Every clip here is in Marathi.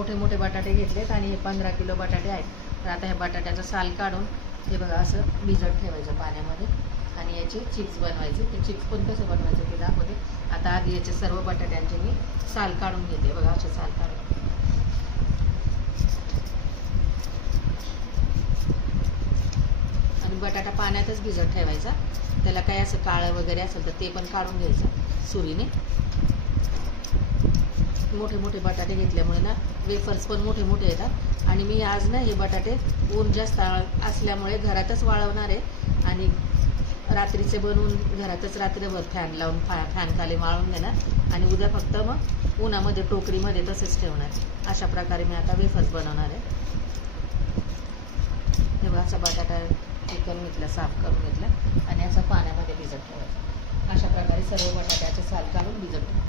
मोठे मोठे बटाटे घेतलेत आणि हे 15 किलो बटाटे आहेत. तर आता ह्या बटाट्याचं साल काढून हे बघा असं भिजत ठेवायचं पाण्यामध्ये आणि याचे चिप्स बनवायचे. ते चिप्स पण कसं बनवायचं ते दाखवते. आता आधी याचे सर्व बटाट्यांचे मी साल काढून घेते. बघा असे साल काढून आणि बटाटा पाण्यातच भिजत ठेवायचा. त्याला काही असं काळं वगैरे असेल तर ते पण काढून घ्यायचं सुरीने. मोठे मोठे बटाटे घेतल्यामुळे ना वेफर्स पण मोठे मोठे येतात. आणि मी आज ना हे बटाटे ऊन जास्त असल्यामुळे घरातच वाळवणार आहे आणि रात्रीचे बनवून घरातच रात्रभर फॅन लावून फॅन खाली वाळवून घेणार आणि उद्या फक्त मग उन्हामध्ये टोकरीमध्ये तसेच ठेवणार. अशा प्रकारे मी आता वेफर्स बनवणार आहे. हे बघा असा बटाटा हे करून घेतला, साफ करून घेतला आणि असं पाण्यामध्ये भिजत ठेवायचं. अशा प्रकारे सर्व बटाट्याचे साल काढून भिजत ठेवायचे.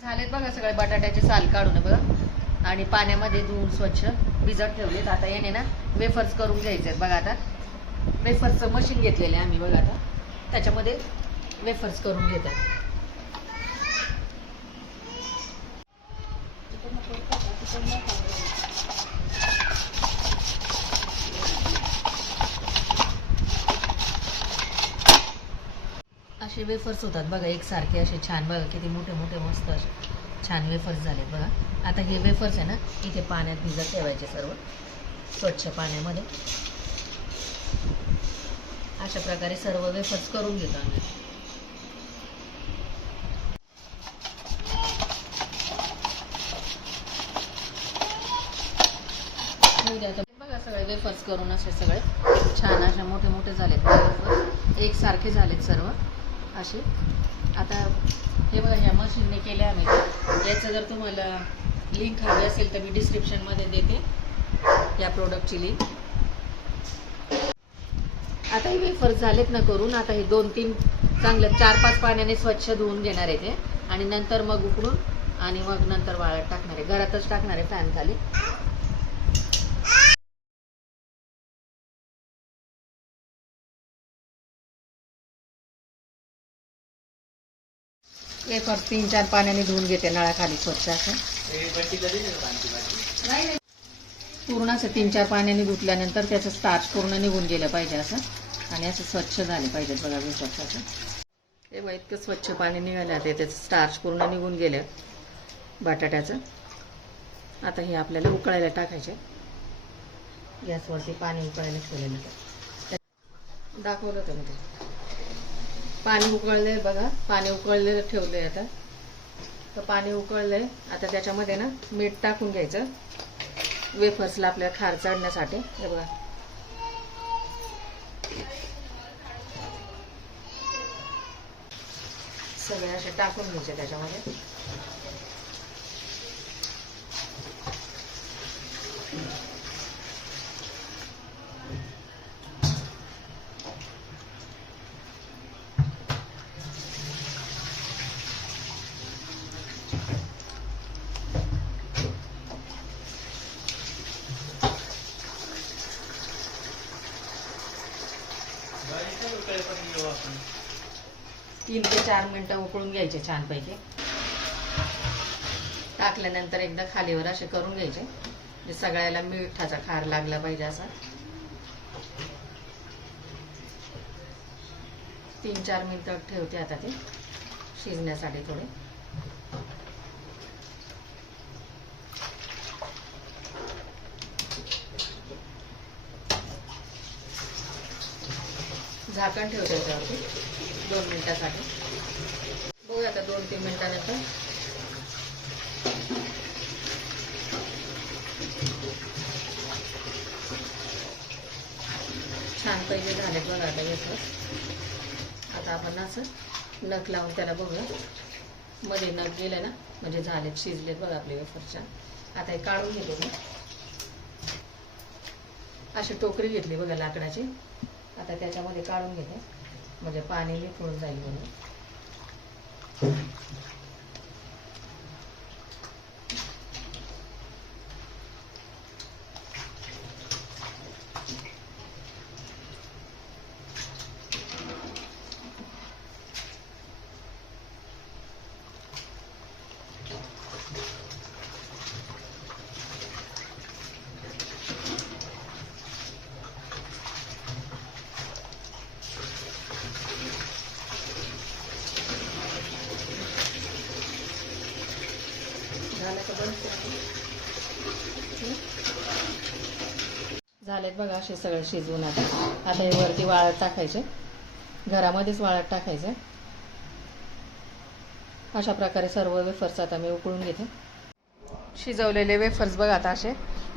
झालेत बघा सगळे बटाट्याचे साल काढून बघा आणि पाण्यामध्ये धुवून स्वच्छ भिजत ठेवलेत. आता याने ना वेफर्स करून घ्यायचे आहेत. बघा आता वेफर्सचं मशीन घेतलेलं आहे आम्ही. बघा आता त्याच्यामध्ये वेफर्स करून घेत आहे. असे वेफर्स होतात बघा एकसारखे असे छान. बघा किती मोठे मोठे मस्त असे छान वेफर्स झालेत बघा. आता हे वेफर्स आहे ना इथे पाण्यात भिजत ठेवायचे सर्व स्वच्छ पाण्यामध्ये. अशा प्रकारे सर्व वेफर्स करून घेतो आम्ही. आता बघा सगळे वेफर्स करून असे सगळे छान असे मोठे मोठे झालेत वेफर्स. एकसारखे झालेत सर्व असे. आता हे बघा ह्या मशीनने केले आम्ही. याचं जर तुम्हाला लिंक हवी असेल तर मी डिस्क्रिप्शनमध्ये देते या प्रोडक्टची लिंक. आता हे वेफर्स झालेत ना करून. आता हे 2-3 चांगलं 4-5 पाण्याने स्वच्छ धुवून घेणार आहे ते आणि नंतर मग उकडून आणि मग नंतर वाळत टाकणार आहे. घरातच टाकणार आहे फॅन खाली. वेफर्स 3-4 पाण्याने धुवून घेते नळाखाली स्वच्छ असं. नाही पूर्ण असं 3-4 पाण्याने धुतल्यानंतर त्याचं स्टार्च पूर्ण निघून गेलं पाहिजे असं आणि असं स्वच्छ झाले पाहिजेत बघा वेफर्स असं. हे बघा इतकं स्वच्छ पाणी निघालं आहे त्याचं स्टार्च पूर्ण निघून गेलं बटाट्याचं. आता हे आपल्याला उकळायला टाकायचे. गॅसवरती पाणी उकळायला ठेवलेलं दाखवलं होतं मी ते. पाणी उकळले बघा. पाणी उकळलेलं ठेवलंय आता. तर पाणी उकळलंय आता त्याच्यामध्ये ना मीठ टाकून घ्यायचं वेफर्सला आपल्या खार चढण्यासाठी. हे बघा सगळे असे टाकून घ्यायचे त्याच्यामध्ये. तीन ते 4 मिनिटं उकळून घ्यायचे छानपैकी. टाकल्यानंतर एकदा खालीवर असे करून घ्यायचे म्हणजे सगळ्याला मिठाचा खार लागला पाहिजे असा. 3-4 मिनिटं ठेवते आता ते शिजण्यासाठी थोडे. झाकण ठेवते त्यावरती 2 मिनिटासाठी. बघूया आता 2-3 मिनिटानंतर. छान पहिले झाले बघा आता वेफर्स. आता आपण असं नख लावून त्याला बघूया. मध्ये नख गेले ना म्हणजे झालेत शिजलेत बघा आपले वेफर्स छान. आता हे काढून घेतो मी. अशी टोकरी घेतली बघा लाकडाची. आता त्याच्यामध्ये काढून घेते म्हणजे पाणी निथळून जाईल म्हणून. झालेत बघा असे सगळे शिजवून. आता हे वरती वाळत टाकायचे, घरामध्येच वाळत टाकायचे. अशा प्रकारे सर्व वेफर्स आता मी उकळून घेते. शिजवलेले वेफर्स बघा आता असे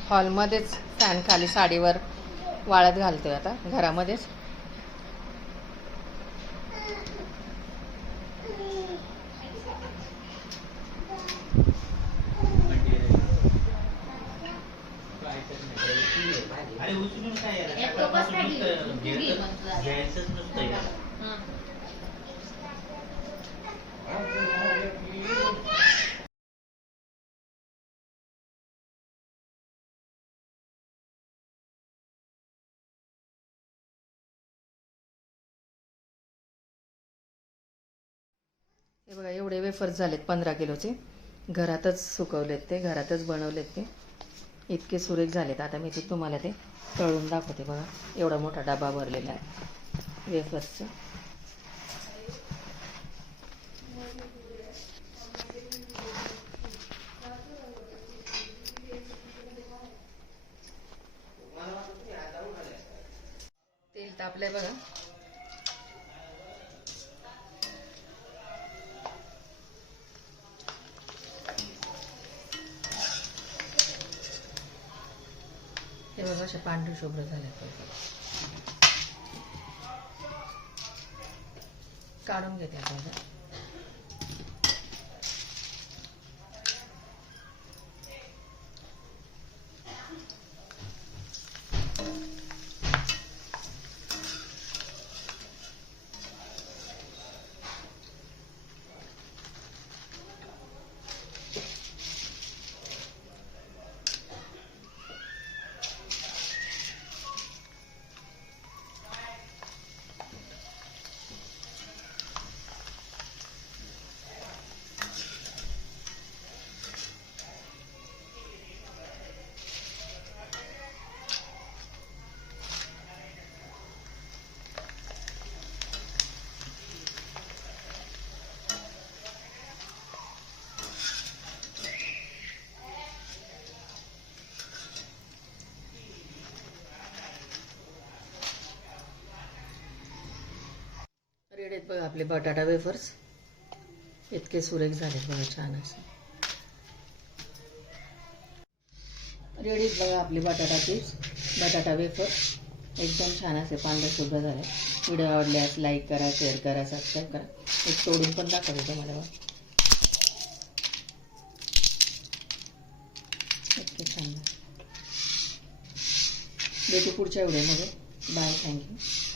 हॉलमध्येच फॅन खाली साडीवर वाळत घालतोय आता घरामध्येच. हे बघा एवढे वेफर्स झालेत 15 किलोचे. घरातच सुकवलेत ते, घरातच बनवलेत ते. इतके सुरेख झालेत. आता मी ते तुम्हाला ते तळून दाखवते. बघा एवढा मोठा डबा भरलेला आहे वेफर्सचा. तेल तापलंय बघा. हे बघा असे पांढरे शुभ्र झाले. काढून घेते आता. रेड आहेत बघा आपले बटाटा वेफर्स. इतके सुरेख झालेत बघा, छान असे रेड आहेत बघा आपले बटाटा चिप्स, बटाटा वेफर. एकदम छान असे पांढरे शुभ्र झाले. व्हिडिओ आवडल्यास लाईक करा, शेअर करा, सबस्क्राईब करा. एक तोडून पण दाखवते तुम्हाला. इतके छान. भेटू पुढच्या व्हिडिओमध्ये. Bye, thank you.